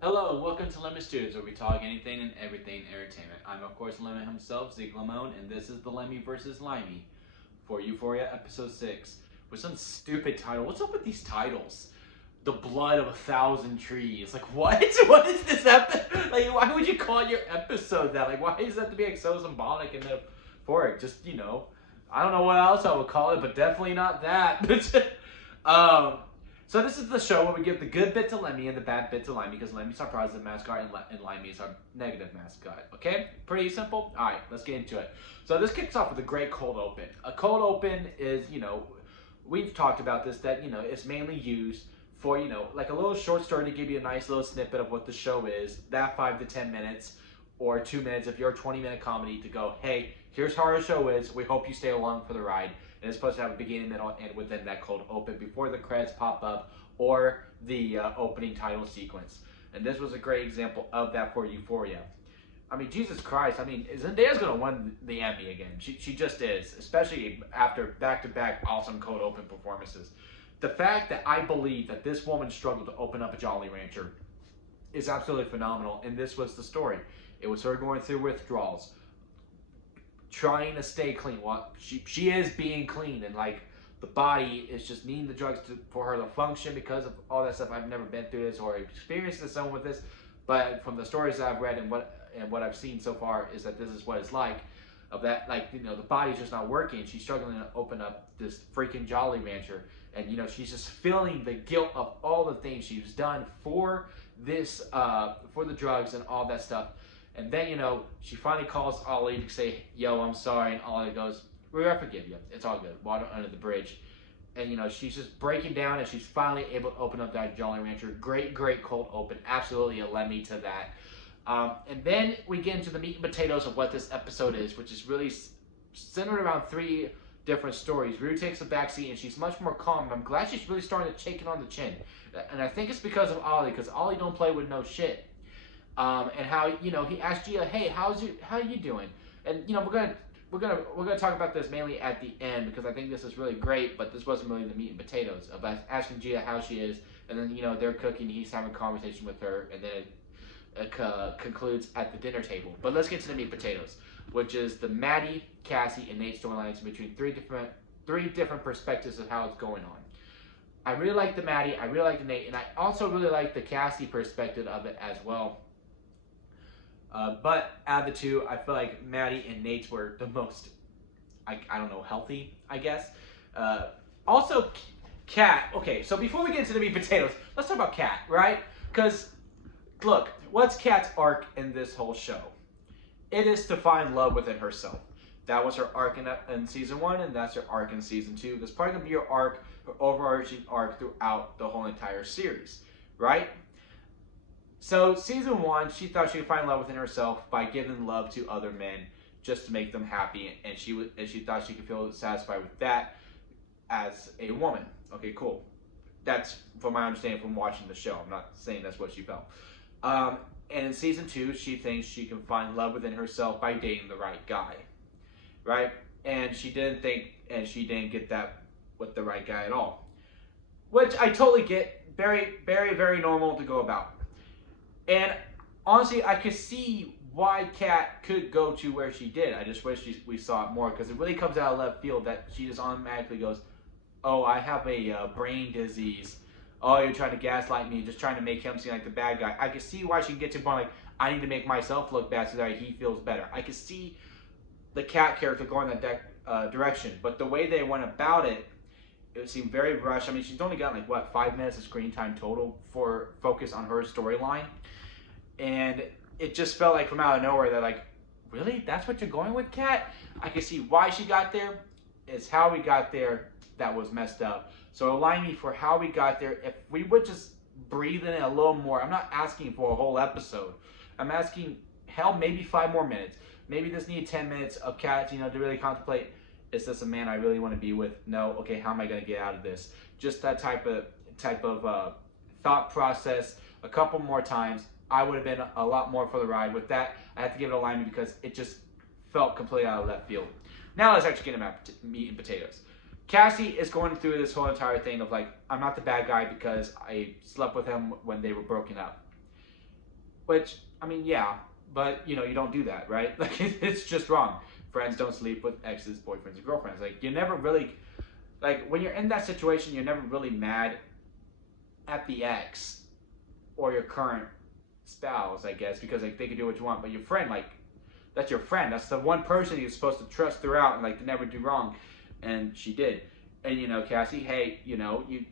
Hello and welcome to Lemmy Studios, where we talk anything and everything entertainment. I'm of course Lemmy himself, Zeke Lamone, and this is the Lemmy versus Limey for Euphoria episode 6 with some stupid title. What's up with these titles? The blood of 1,000 trees. Like what? What is this episode? Like why would you call your episode that? Like why does it have to be like so symbolic and metaphoric? Just I don't know what else I would call it, but definitely not that. um, so this is the show where we give the good bit to Lemmy and the bad bit to Limey, because Lemmy's our positive mascot and Limey's our negative mascot. Okay? Pretty simple? Alright, let's get into it. So this kicks off with a great cold open. A cold open is, we've talked about this, that, it's mainly used for, like a little short story to give you a nice little snippet of what the show is, that 5 to 10 minutes, or 2 minutes if you're a 20-minute comedy to go, hey, here's how our show is, we hope you stay along for the ride. And it's supposed to have a beginning, middle, and within that cold open before the credits pop up or the opening title sequence. And this was a great example of that for Euphoria. I mean, Jesus Christ, I mean, Zendaya's going to win the Emmy again. She just is, especially after back-to-back awesome cold open performances. The fact that I believe that this woman struggled to open up a Jolly Rancher is absolutely phenomenal, and this was the story. It was her going through withdrawals, trying to stay clean. Well, she is being clean, and like the body is just needing the drugs for her to function because of all that stuff. I've never been through this or experienced this someone with this, but from the stories that I've read and what I've seen so far is that this is what it's like. Of that, like the body's just not working. She's struggling to open up this freaking Jolly Rancher, and she's just feeling the guilt of all the things she's done for this, for the drugs and all that stuff. And then, she finally calls Ollie to say, yo, I'm sorry. And Ollie goes, we're going to forgive you. It's all good. Water under the bridge. And, she's just breaking down, and she's finally able to open up that Jolly Rancher. Great, great cold open. Absolutely a Lemmy to that. And then we get into the meat and potatoes of what this episode is, which is really centered around 3 different stories. Rue takes the backseat, and she's much more calm. I'm glad she's really starting to take it on the chin. And I think it's because of Ollie, because Ollie don't play with no shit. And how he asked Gia, hey, how are you doing? And we're gonna talk about this mainly at the end, because I think this is really great, but this wasn't really the meat and potatoes about asking Gia how she is, and then they're cooking, he's having a conversation with her, and then it concludes at the dinner table. But let's get to the meat and potatoes, which is the Maddie, Cassie, and Nate storylines between three different perspectives of how it's going on. I really like the Maddie, I really like the Nate, and I also really like the Cassie perspective of it as well. But out of the two, I feel like Maddie and Nate's were the most, I don't know, healthy, I guess. Also, Kat. Okay, so before we get into the meat and potatoes, let's talk about Kat, right? Because, look, what's Kat's arc in this whole show? It is to find love within herself. That was her arc in season 1, and that's her arc in season 2. That's probably going to be her arc, her overarching arc throughout the whole entire series, right? So season 1, she thought she could find love within herself by giving love to other men just to make them happy, and she thought she could feel satisfied with that as a woman. Okay, cool. That's from my understanding from watching the show. I'm not saying that's what she felt. And in season 2, she thinks she can find love within herself by dating the right guy, right? And she didn't get that with the right guy at all, which I totally get. Very, very, very normal to go about. And honestly, I could see why Kat could go to where she did. I just wish we saw it more, because it really comes out of left field that she just automatically goes, oh, I have a brain disease. Oh, you're trying to gaslight me, just trying to make him seem like the bad guy. I could see why she can get to the point like, I need to make myself look bad so that he feels better. I could see the Kat character going that direction. But the way they went about it, it seemed very rushed. I mean, she's only got like, what, 5 minutes of screen time total for focus on her storyline. And it just felt like from out of nowhere that like, really? That's what you're going with, Kat? I can see why she got there. It's how we got there that was messed up. So align me for how we got there. If we would just breathe in it a little more. I'm not asking for a whole episode. I'm asking, hell, maybe 5 more minutes. Maybe this needs 10 minutes of Kat, to really contemplate, is this a man I really want to be with? No. Okay, how am I going to get out of this? Just that type of thought process a couple more times. I would have been a lot more for the ride. With that, I have to give it a Limey because it just felt completely out of left field. Now let's actually get into meat and potatoes. Cassie is going through this whole entire thing of like, I'm not the bad guy because I slept with him when they were broken up. Which, I mean, yeah, but you know, you don't do that, right? Like, it's just wrong. Friends don't sleep with exes, boyfriends, and girlfriends. Like, you never really, like, when you're in that situation, you're never really mad at the ex or your current spouse, I guess, because like they can do what you want. But your friend, like, that's your friend. That's the one person you're supposed to trust throughout and like never do wrong. And she did. And you know, Cassie, hey, you know, you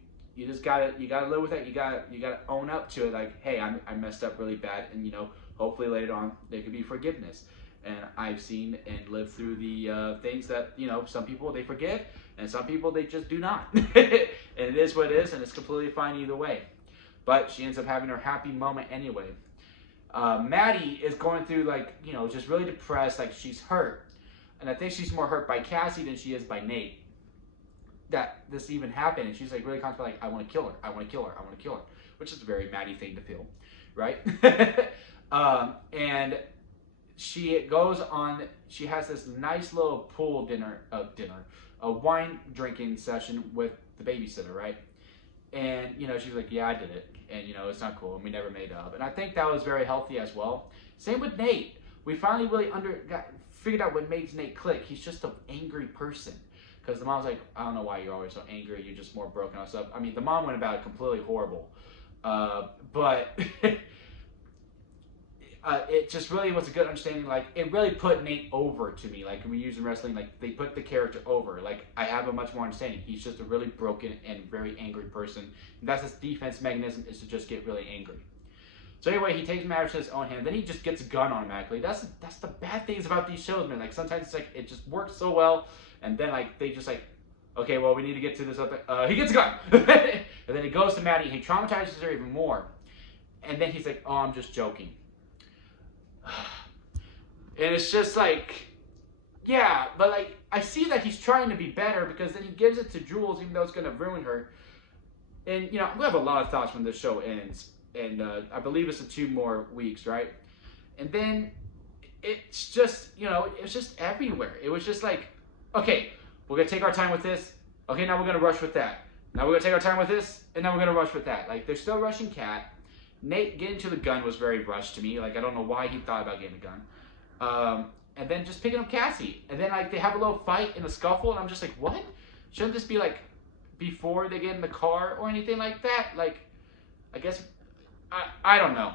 just gotta live with it. You gotta own up to it. Like, hey, I messed up really bad, and you know, hopefully later on there could be forgiveness. And I've seen and lived through the things that, you know, some people they forgive, and some people they just do not. And it is what it is, and it's completely fine either way. But she ends up having her happy moment anyway. Maddie is going through, like, you know, just really depressed, like she's hurt. And I think she's more hurt by Cassie than she is by Nate. That this even happened, and she's like really constantly like, I want to kill her, I want to kill her, I want to kill her. Which is a very Maddie thing to feel, right? And she goes on, she has this nice little pool a wine drinking session with the babysitter, right? And, you know, she's like, yeah, I did it. And, you know, it's not cool. And we never made up. And I think that was very healthy as well. Same with Nate. We finally really figured out what makes Nate click. He's just an angry person. Because the mom's like, I don't know why you're always so angry. You're just more broken and stuff. I mean, the mom went about it completely horrible. But it just really was a good understanding. Like, it really put Nate over to me. Like, we use in wrestling, like, they put the character over. Like, I have a much more understanding. He's just a really broken and very angry person. And that's his defense mechanism, is to just get really angry. So anyway, he takes matters in his own hand. Then he just gets a gun automatically. That's the bad things about these shows, man. Like, sometimes it's like, it just works so well. And then, like, they just like, okay, well, we need to get to this other, he gets a gun. And then he goes to Maddie, he traumatizes her even more. And then he's like, oh, I'm just joking. And it's just like, yeah, but like, I see that he's trying to be better, because then he gives it to Jules, even though it's going to ruin her. And, you know, I'm going to have a lot of thoughts when this show ends. And I believe it's 2 more weeks, right? And then it's just, you know, it's just everywhere. It was just like, okay, we're going to take our time with this. Okay, now we're going to rush with that. Now we're going to take our time with this, and now we're going to rush with that. Like, they're still rushing Kat. Nate getting to the gun was very rushed to me. Like, I don't know why he thought about getting a gun. And then just picking up Cassie. And then, like, they have a little fight in a scuffle, and I'm just like, what? Shouldn't this be, like, before they get in the car or anything like that? Like, I guess, I don't know.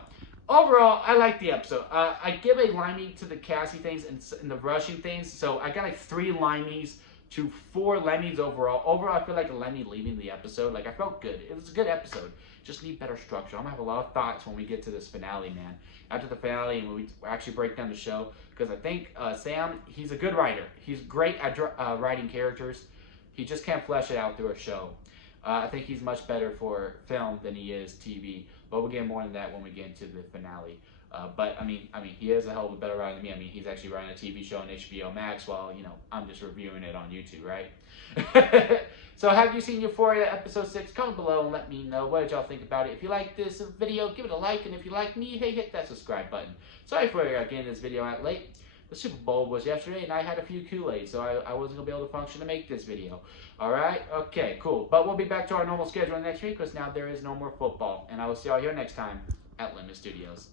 Overall, I like the episode. I give a Limey to the Cassie things and the rushing things. So I got like 3 Limeys to 4 Lemmys overall. Overall, I feel like a Lemmy leaving the episode. Like, I felt good. It was a good episode. Just need better structure. I'm going to have a lot of thoughts when we get to this finale, man. After the finale, and when we actually break down the show. Because I think Sam, he's a good writer. He's great at writing characters. He just can't flesh it out through a show. I think he's much better for film than he is TV. But we'll get more into that when we get into the finale. But I mean, he is a hell of a better writer than me. I mean, he's actually writing a TV show on HBO Max while, you know, I'm just reviewing it on YouTube, right? So have you seen Euphoria episode 6? Comment below and let me know. What did y'all think about it? If you like this video, give it a like. And if you like me, hey, hit that subscribe button. Sorry for getting this video out late. The Super Bowl was yesterday, and I had a few Kool-Aids, so I wasn't going to be able to function to make this video. Alright? Okay, cool. But we'll be back to our normal schedule next week, because now there is no more football. And I will see y'all here next time at Lemmy Studios.